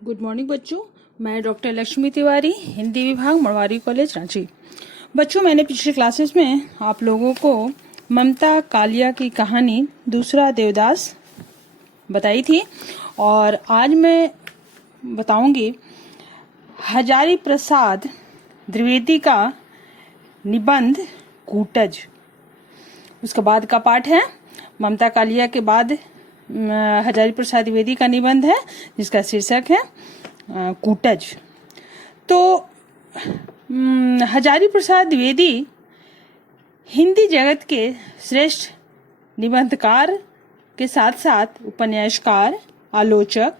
Good morning बच्चों। मैं doctor Lakshmi Tiwari, Hindi विभाग, मरवारी कॉलेज, रांची। बच्चों, मैंने पिछले क्लासेस में आप लोगों को ममता कालिया की कहानी दूसरा देवदास बताई थी और आज मैं बताऊंगी हजारी प्रसाद द्विवेदी का निबंध कूटज। उसके बाद का पाठ है। ममता कालिया के बाद हजारी प्रसाद द्विवेदी का निबंध है जिसका शीर्षक है कूटज। तो हजारी प्रसाद द्विवेदी हिंदी जगत के श्रेष्ठ निबंधकार के साथ साथ उपन्यासकार, आलोचक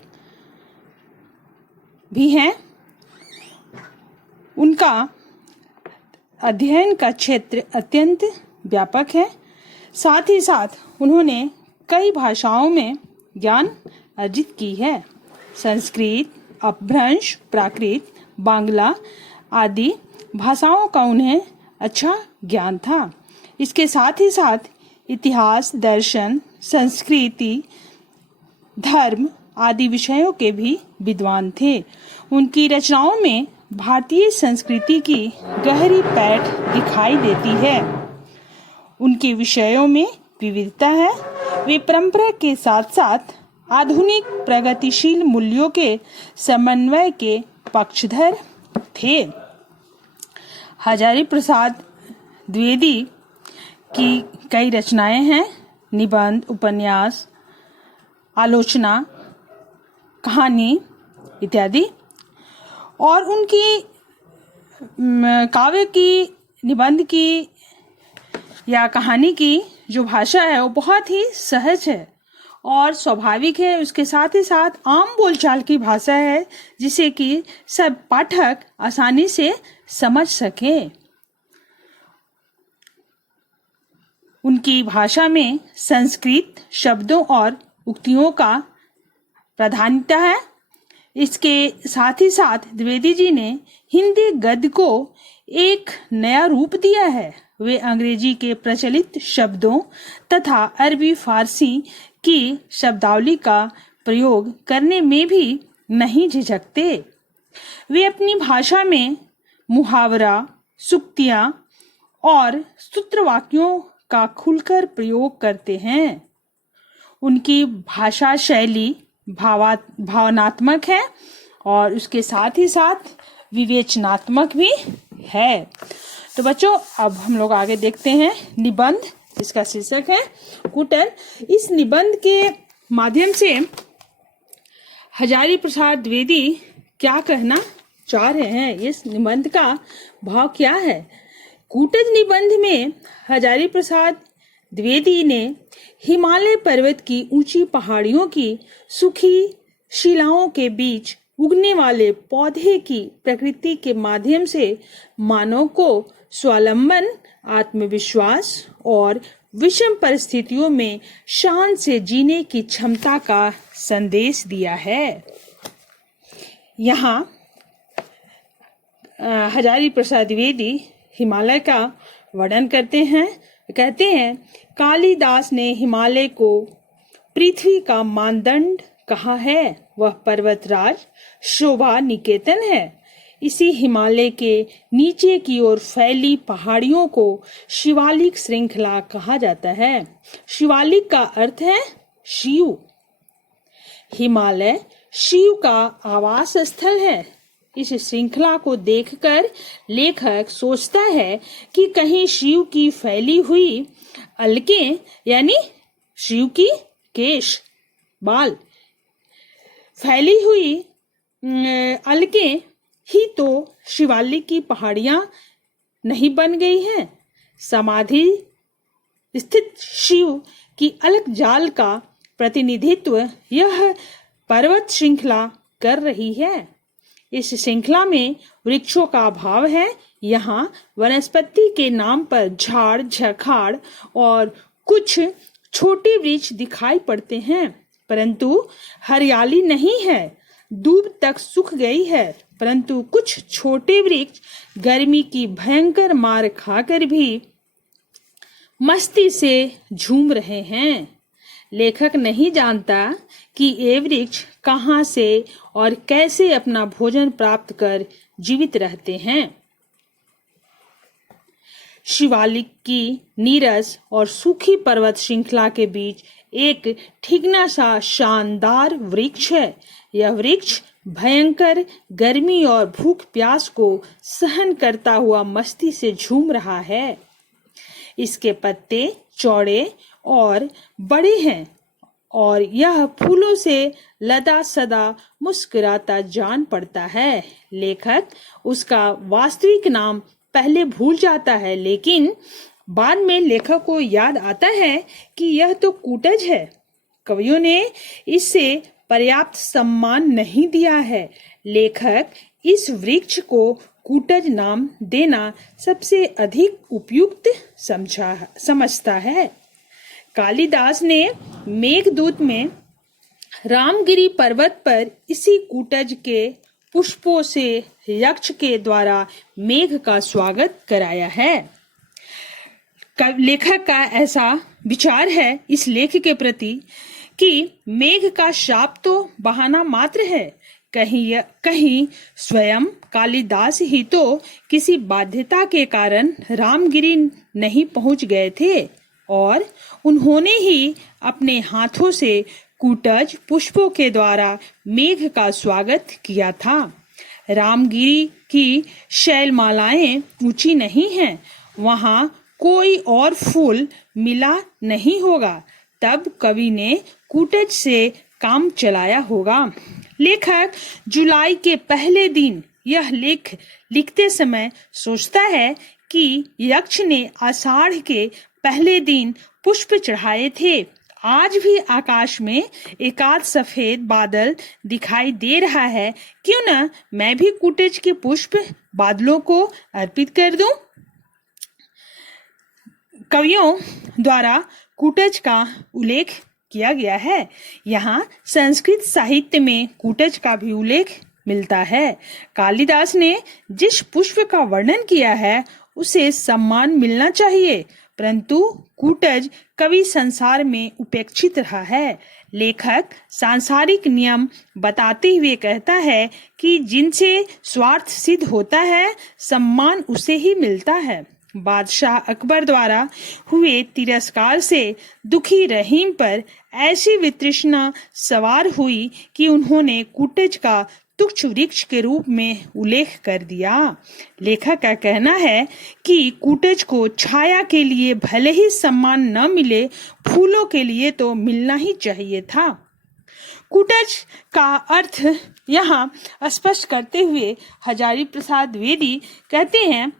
भी हैं। उनका अध्ययन का क्षेत्र अत्यंत व्यापक है। साथ ही साथ उन्होंने कई भाषाओं में ज्ञान अर्जित की है। संस्कृत, अपभ्रंश, प्राकृत, बांग्ला आदि भाषाओं का उन्हें अच्छा ज्ञान था। इसके साथ ही साथ इतिहास, दर्शन, संस्कृति, धर्म आदि विषयों के भी विद्वान थे। उनकी रचनाओं में भारतीय संस्कृति की गहरी पैठ दिखाई देती है। उनके विषयों में विविधता है। वे परंपरा के साथ साथ आधुनिक प्रगतिशील मूल्यों के समन्वय के पक्षधर थे। हजारी प्रसाद द्विवेदी की कई रचनाएं हैं, निबंध, उपन्यास, आलोचना, कहानी इत्यादि। और उनकी काव्य की, निबंध की या कहानी की जो भाषा है वो बहुत ही सहज है और स्वाभाविक है। उसके साथ ही साथ आम बोलचाल की भाषा है जिसे कि सब पाठक आसानी से समझ सके। उनकी भाषा में संस्कृत शब्दों और उक्तियों का प्राधान्यता है। इसके साथ ही साथ द्विवेदी जी ने हिंदी गद्य को एक नया रूप दिया है। वे अंग्रेजी के प्रचलित शब्दों तथा अरबी फारसी की शब्दावली का प्रयोग करने में भी नहीं झिझकते। वे अपनी भाषा में मुहावरा, सूक्तियां और सूत्रवाक्यों का खुलकर प्रयोग करते हैं। उनकी भाषा शैली भावनात्मक है और उसके साथ ही साथ विवेचनात्मक भी है। तो बच्चों, अब हम लोग आगे देखते हैं निबंध, जिसका शीर्षक है कूटज। इस निबंध के माध्यम से हजारी प्रसाद द्विवेदी क्या कहना चाह रहे हैं, इस निबंध का भाव क्या है। कूटज निबंध में हजारी प्रसाद द्विवेदी ने हिमालय पर्वत की ऊंची पहाड़ियों की सूखी शिलाओं के बीच उगने वाले पौधे की प्रकृति के माध्यम से मानव को स्वावलंबन, आत्मविश्वास और विषम परिस्थितियों में शान से जीने की क्षमता का संदेश दिया है। यहाँ हजारी प्रसाद द्विवेदी हिमालय का वर्णन करते हैं। कहते हैं, कालिदास ने हिमालय को पृथ्वी का मानदंड कहा है। वह पर्वतराज शोभा निकेतन है। इसी हिमालय के नीचे की ओर फैली पहाड़ियों को शिवालिक श्रृंखला कहा जाता है। शिवालिक का अर्थ है शिव। हिमालय शिव का आवास स्थल है। इस श्रृंखला को देखकर लेखक सोचता है कि कहीं शिव की फैली हुई अलकें, यानी शिव की केश, बाल, फैली हुई अलकें ही तो शिवालिक की पहाड़ियां नहीं बन गई हैं। समाधि स्थित शिव की अलक जाल का प्रतिनिधित्व यह पर्वत श्रृंखला कर रही है। इस श्रृंखला में वृक्षों का अभाव है। यहाँ वनस्पति के नाम पर झाड़, झखाड़ और कुछ छोटे वृक्ष दिखाई पड़ते हैं, परंतु हरियाली नहीं है। दूब तक सूख गई है, परंतु कुछ छोटे वृक्ष गर्मी की भयंकर मार खाकर भी मस्ती से झूम रहे हैं। लेखक नहीं जानता कि ये वृक्ष कहाँ से और कैसे अपना भोजन प्राप्त कर जीवित रहते हैं। शिवालिक की नीरस और सूखी पर्वत श्रृंखला के बीच एक ठिगना सा शानदार वृक्ष है। यह वृक्ष भयंकर गर्मी और भूख प्यास को सहन करता हुआ मस्ती से झूम रहा है। इसके पत्ते चौड़े और बड़े हैं और यह फूलों से लदा सदा मुस्कुराता जान पड़ता है। लेखक उसका वास्तविक नाम पहले भूल जाता है, लेकिन बाद में लेखक को याद आता है कि यह तो कूटज है। कवियों ने इसे पर्याप्त सम्मान नहीं दिया है। लेखक इस वृक्ष को कूटज नाम देना सबसे अधिक उपयुक्त समझता है। कालिदास ने मेघदूत में रामगिरी पर्वत पर इसी कूटज के पुष्पों से यक्ष के द्वारा मेघ का स्वागत कराया है। लेखक का ऐसा विचार है इस लेख के प्रति कि मेघ का शाप तो बहाना मात्र है। कहीं स्वयं कालिदास ही तो किसी बाध्यता के कारण रामगिरी नहीं पहुंच गए थे और उन्होंने ही अपने हाथों से कूटज पुष्पों के द्वारा मेघ का स्वागत किया था। रामगिरी की शैलमालाएं ऊंची नहीं हैं, वहां कोई और फूल मिला नहीं होगा, तब कवि ने कूटज से काम चलाया होगा। लेखक जुलाई के पहले दिन यह लेख लिखते समय सोचता है कि यक्ष ने आषाढ़ के पहले दिन पुष्प चढ़ाए थे। आज भी आकाश में एकाध सफेद बादल दिखाई दे रहा है, क्यों न मैं भी कूटज के पुष्प बादलों को अर्पित कर दूं। कवियों द्वारा कूटज का उल्लेख किया गया है। यहाँ संस्कृत साहित्य में कूटज का भी उल्लेख मिलता है। कालिदास ने जिस पुष्प का वर्णन किया है उसे सम्मान मिलना चाहिए, परंतु कूटज कवि संसार में उपेक्षित रहा है। लेखक सांसारिक नियम बताते हुए कहता है कि जिनसे स्वार्थ सिद्ध होता है सम्मान उसे ही मिलता है। बादशाह अकबर द्वारा हुए तिरस्कार से दुखी रहीम पर ऐसी वितृष्णा सवार हुई कि उन्होंने कूटज का तुच्छ वृक्ष के रूप में उल्लेख कर दिया। लेखक का कहना है कि कूटज को छाया के लिए भले ही सम्मान न मिले, फूलों के लिए तो मिलना ही चाहिए था। कूटज का अर्थ यहाँ स्पष्ट करते हुए हजारी प्रसाद द्विवेदी कहते हैं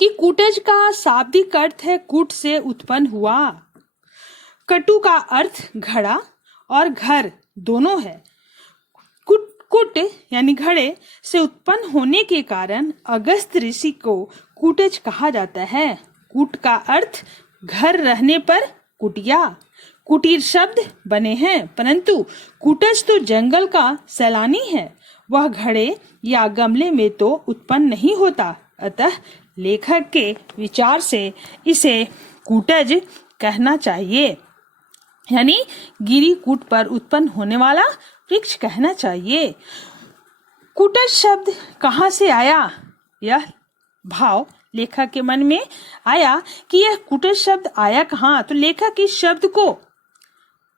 कि कूटज का शाब्दिक अर्थ है कूट से उत्पन्न हुआ। कटु का अर्थ घड़ा और घर दोनों है। कुट यानी घड़े से उत्पन्न होने के कारण अगस्त ऋषि को कूटज कहा जाता है। कूट का अर्थ घर रहने पर कुटिया, कुटीर शब्द बने हैं, परंतु कूटज तो जंगल का सैलानी है, वह घड़े या गमले में तो उत्पन्न नहीं होता। अतः लेखक के विचार से इसे कूटज कहना चाहिए, यानी गिरी कूट पर उत्पन्न होने वाला वृक्ष कहना चाहिए। कूटज शब्द कहाँ से आया? यह भाव लेखक के मन में आया कि यह कूटज शब्द आया कहाँ, तो लेखक इस शब्द को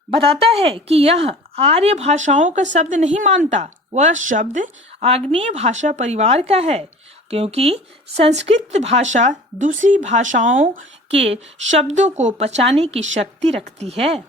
बताता है कि यह आर्य भाषाओं का शब्द नहीं मानता, वह शब्द आग्नेय भाषा परिवार का है, क्योंकि संस्कृत भाषा दूसरी भाषाओं के शब्दों को पचाने की शक्ति रखती है।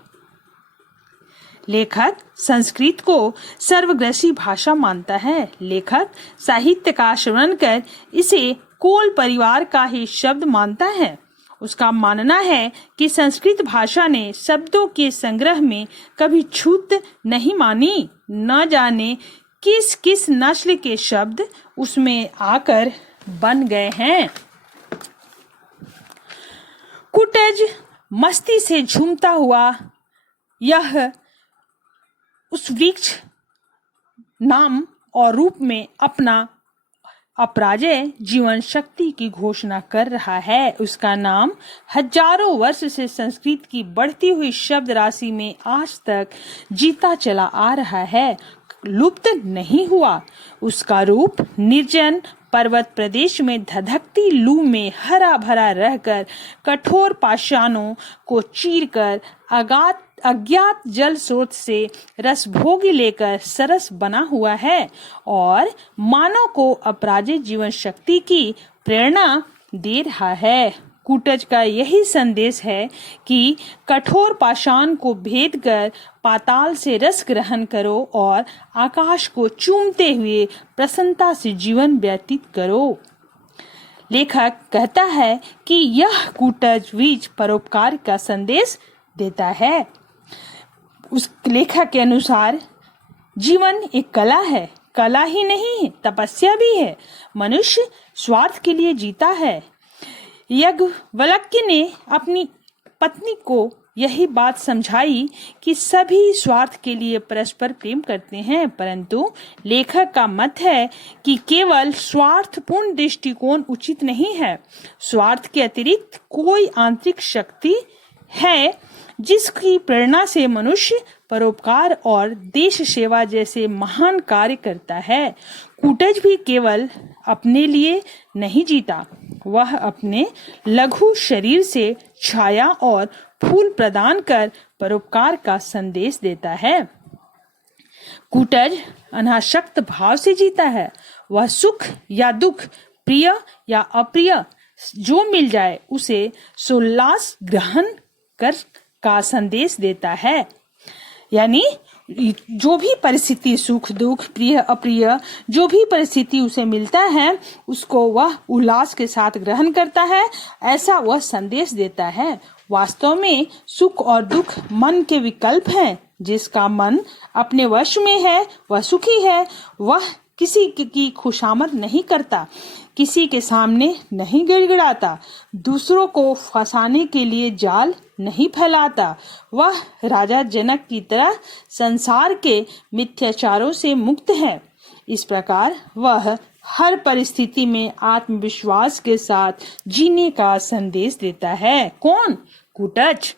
लेखक संस्कृत को सर्वग्रासी भाषा मानता है। लेखक साहित्य का श्रवण कर इसे कोल परिवार का ही शब्द मानता है। उसका मानना है कि संस्कृत भाषा ने शब्दों के संग्रह में कभी छूत नहीं मानी, न जाने किस किस नस्ल के शब्द उसमें आकर बन गए हैं। कूटज मस्ती से झूमता हुआ यह उस वृक्ष नाम और रूप में अपना अपराजेय जीवन शक्ति की घोषणा कर रहा है। उसका नाम हजारों वर्ष से संस्कृत की बढ़ती हुई शब्द राशि में आज तक जीता चला आ रहा है, लुप्त नहीं हुआ। उसका रूप निर्जन पर्वत प्रदेश में धधकती लू में हरा भरा रहकर कठोर पाषाणों को चीरकर अज्ञात जल स्रोत से रस भोगी लेकर सरस बना हुआ है और मानव को अपराजित जीवन शक्ति की प्रेरणा दे रहा है। कूटज का यही संदेश है कि कठोर पाषाण को भेद कर पाताल से रस ग्रहण करो और आकाश को चूमते हुए प्रसन्नता से जीवन व्यतीत करो। लेखक कहता है कि यह कूटज बीज परोपकार का संदेश देता है। उस लेखक के अनुसार जीवन एक कला है, कला ही नहीं तपस्या भी है। मनुष्य स्वार्थ के लिए जीता है। याज्ञवल्क्य ने अपनी पत्नी को यही बात समझाई कि सभी स्वार्थ के लिए परस्पर प्रेम करते हैं, परंतु लेखक का मत है कि केवल स्वार्थपूर्ण दृष्टिकोण उचित नहीं है। स्वार्थ के अतिरिक्त कोई आंतरिक शक्ति है जिसकी प्रेरणा से मनुष्य परोपकार और देश सेवा जैसे महान कार्य करता है। कूटज भी केवल अपने लिए नहीं जीता, वह अपने लघु शरीर से छाया और फूल प्रदान कर परोपकार का संदेश देता है। कूटज अनासक्त भाव से जीता है। वह सुख या दुख, प्रिय या अप्रिय जो मिल जाए उसे सोल्लास ग्रहण कर का संदेश देता है। यानी जो भी परिस्थिति, सुख दुख, प्रिय अप्रिय, जो भी परिस्थिति उसे मिलता है उसको वह उल्लास के साथ ग्रहण करता है, ऐसा वह संदेश देता है। वास्तव में सुख और दुख मन के विकल्प हैं। जिसका मन अपने वश में है वह सुखी है। वह किसी की खुशामद नहीं करता, किसी के सामने नहीं गिड़गिड़ाता, दूसरों को फंसाने के लिए जाल नहीं फैलाता। वह राजा जनक की तरह संसार के मिथ्याचारों से मुक्त है। इस प्रकार वह हर परिस्थिति में आत्मविश्वास के साथ जीने का संदेश देता है। कौन? कूटज।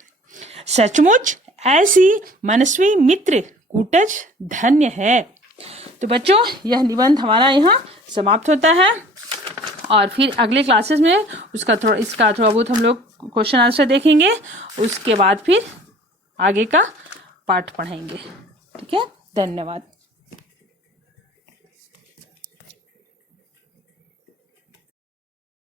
सचमुच ऐसी मनस्वी मित्र कूटज धन्य है। तो बच्चों, यह निबंध हमारा यहाँ समाप्त होता है और फिर अगले क्लासेस में इसका थोड़ा बहुत हम लोग क्वेश्चन आंसर देखेंगे। उसके बाद फिर आगे का पाठ पढ़ेंगे। ठीक है, धन्यवाद।